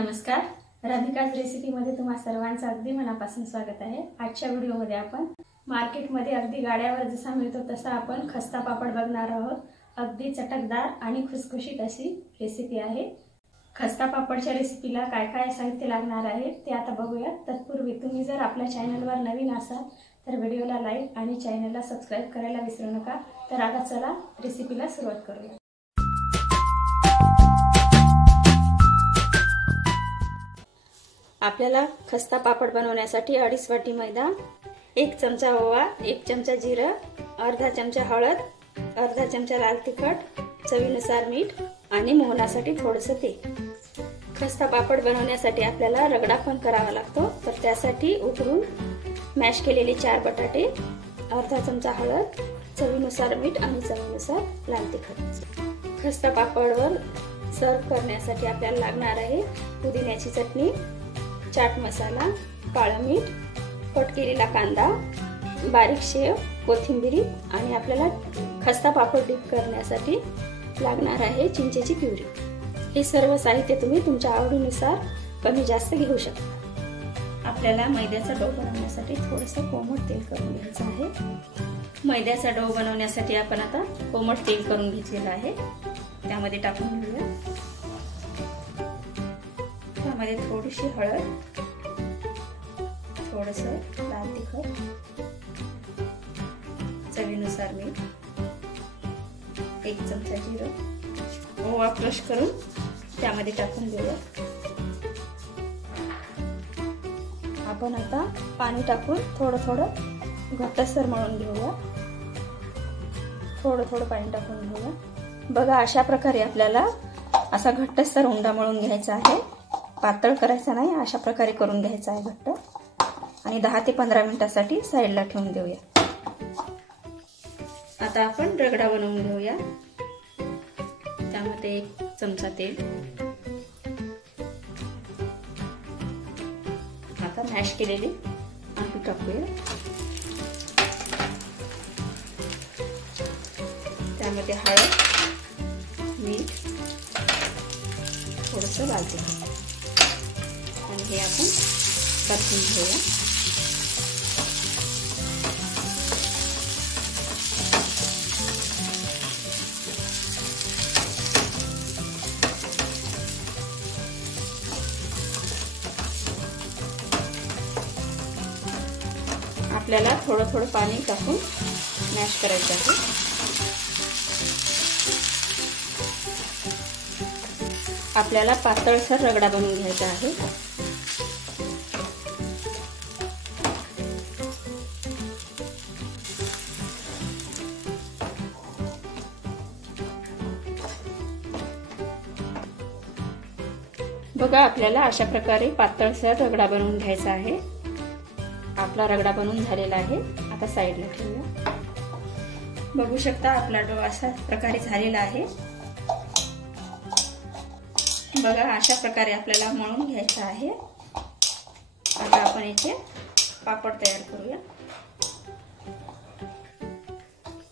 नमस्कार, राधिकाज रेसिपीमध्ये तुम्हा सर्वांचं अगदी मनापासून स्वागत आहे। आजच्या व्हिडिओमध्ये आपण मार्केटमध्ये अगदी गाड्यावर जसा मिळतो तसा आपण खस्ता पापड बघणार आहोत। अगदी चटकदार आणि खुसखुशीत अशी रेसिपी आहे। खस्ता पापडच्या रेसिपीला काय काय साहित्य लागणार आहे ते आता बघूया। तत्पूर्वी तुम्ही जर आपल्या चॅनलवर नवीन असाल तर व्हिडिओला लाईक आणि चॅनलला सबस्क्राइब करायला विसरू नका। तर आता चला रेसिपीला सुरुवात करूया। आपल्याला खस्ता पापड बनवण्यासाठी 2.5 वाटी मैदा, 1 चमचा ओवा, 1 चमचा जिरं, अर्धा चमचा हळद, अर्धा चमचा लाल तिखट, चवीनुसार मीठ आणि मोहनासाठी थोडंसं तेल। खस्ता पापड बनवण्यासाठी आपल्याला रगडा पण करावा लागतो, तर त्यासाठी उकळून मॅश केलेले 4 बटाटे, अर्धा चमचा हळद, चवीनुसार मीठ आणि चवीनुसार लाल तिखट। खस्ता पापडवर सर्व करण्यासाठी आपल्याला लागणार आहे पुदिन्याची चटणी, चाट मसाला, काळं मीठ, कट केलेला कांदा, बारीक शेव, कोथिंबीर आणि आपल्याला खस्ता पापड डीप करण्यासाठी लागणार आहे चिंचेची प्युरी। हे सर्व साहित्य तुम्ही तुमच्या आवडीनुसार कमी जास्त घेऊ शकता। आपल्याला मैद्याचा डो बनवण्यासाठी थोडंसं कोमट तेल करून घ्यायचं आहे। मैद्याचा डो बनवण्यासाठी आपण आता कोमट तेल करून घेतलेलं आहे, त्यामध्ये टाकून घेऊया। त्यामध्ये थोडीशी हळद, थोडंसं लाल तिखट, चवीनुसार मीठ, 1 चमचा जिरं, ओवा क्रश करून त्यामध्ये टाकून देऊया। आपण आता पाणी टाकून थोडं थोडं घट्टसर मळून घेऊया। थोडं थोडं पाणी टाकून घेऊया। बघा, अशा प्रकारे आपल्याला असा घट्टसर उंडा मळून घ्यायचा आहे। पातळ करायचा नाही, अशा प्रकारे करून घ्यायचा आहे घट्ट। आणि 10 ते 15 मिनिटांसाठी साईडला ठेवून देऊया। आता आपण रगडा बनवून घेऊया। त्यामध्ये 1 चमचा तेल, आता मॅश केलेली आलू टाकूया। त्यामध्ये हळद, मीठ, थोडंसं लाल तिखट आणि हे आपण परतून घेऊया। आपल्याला थोडं थोडं पाणी टाकून मॅश करायचं आहे। आपल्याला पातळसर रगडा बनवून घ्यायचा आहे। बघा, आपल्याला अशा प्रकारे पातळसर रगडा बनवून घ्यायचा आहे। आपला रगडा बनवून झालेला आहे, आता साईडला ठेवूया। बघू शकता आपला डो अशा प्रकारे झालेला आहे। बघा, अशा प्रकारे आपल्याला मळून घ्यायचा आहे। आता आपण याचे पापड तयार करूया।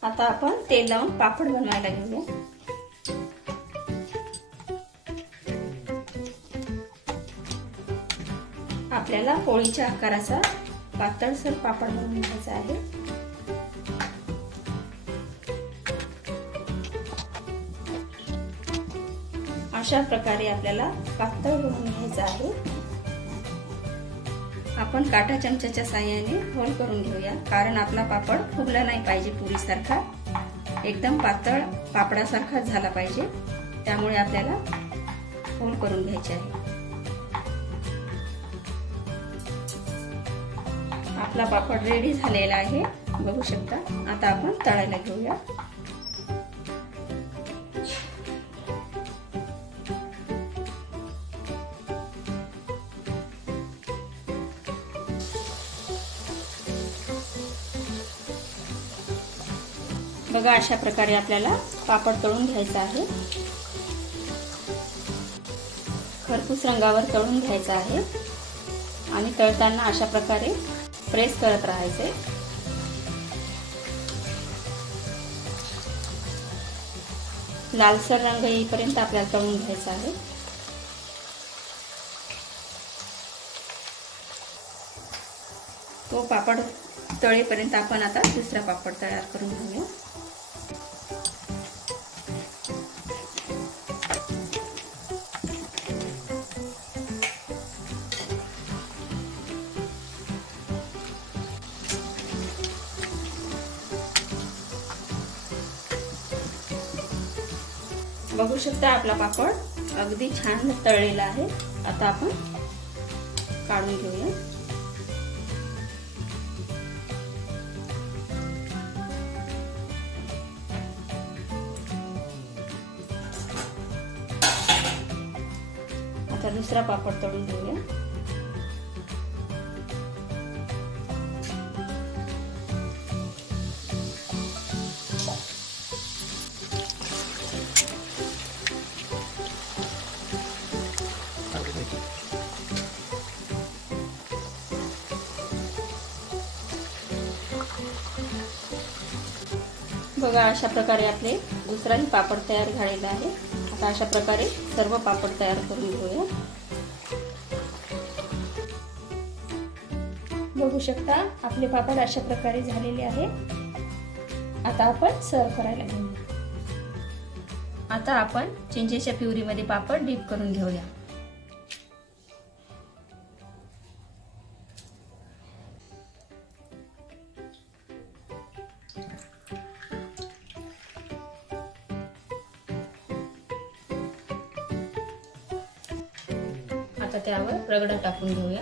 आता आपण तेल लावून पापड बनवायला घेऊया। आपल्याला पोळीच्या आकाराचा पातळसर पापड बनवून घ्यायचा आहे। अशा प्रकारे आपल्याला पातळ बनवून घ्यायचा आहे। आपण काटा चमच्याच्या साहाय्याने होल करून घेऊया, कारण आपला पापड फुगला नाही पाहिजे, पुरीसारखा एकदम पातळ पापडासारखा झाला पाहिजे। त्यामुळे आपल्याला होल करून घ्यायचे आहे। आपला पापड रेडी झालेला आहे, बघू शकता। आता आपण तळायला घेऊया। बघा, अशा प्रकारे आपल्याला पापड तळून घ्यायचा आहे। खरपूस रंगावर तळून घ्यायचा आहे आणि तळताना अशा प्रकारे प्रेस करत राहायचे। लालसर रंग येईपर्यंत आपल्याला तळून घ्यायचा आहे। तो पापड तळेपर्यंत आपण आता दुसरा पापड तयार करून घेऊया. बघू शकता आपला पापड अगदी छान तळलेला आहे. आता आपण काढून घेऊया. आता दुसरा पापड तळून घेऊया. बघा अशा प्रकारे आपले दुसराही पापड तयार झालेला आहे. आता अशा प्रकारे सर्व पापड तयार करून घेऊया. बघू शकता आपले पापड अशा प्रकारे झालेले आहे. आता आपण सर्व करायला घेऊया. आता आपण चिंचेच्या प्युरीमध्ये पापड डीप करून घेऊया. आता त्यावर रगडा टाकून घेऊया.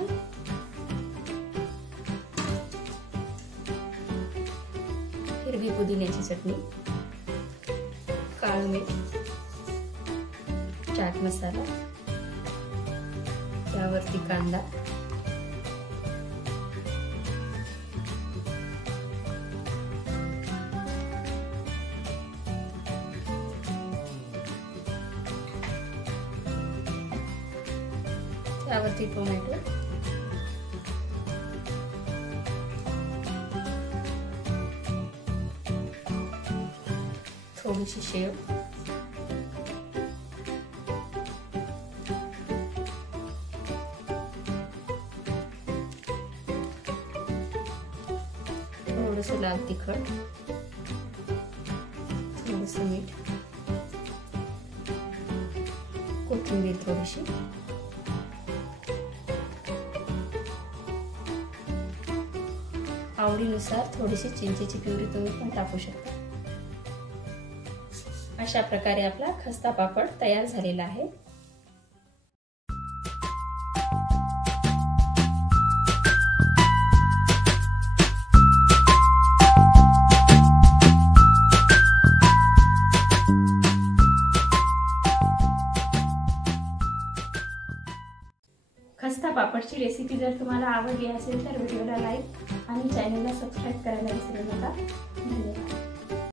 हिरवी पुदिन्याची चटणी, काळं मीठ, चाट मसाला, त्यावरती कांदा, त्यावरती टोमॅटो, थोडीशी शेव, थोडंसं लाल तिखट, थोडंसं मीठ, कोथिंबीर थोडीशी, आवडीनुसार थोडीशी चिंचेची प्युरी तुम्ही पण टाकू शकता. अशा प्रकारे आपला खस्ता पापड तयार झालेला आहे. खस्ता पापडची रेसिपी जर तुम्हाला आवडली असेल तर व्हिडिओला लाईक आणि चॅनलला सबस्क्राईब करायला विसरू नका. धन्यवाद.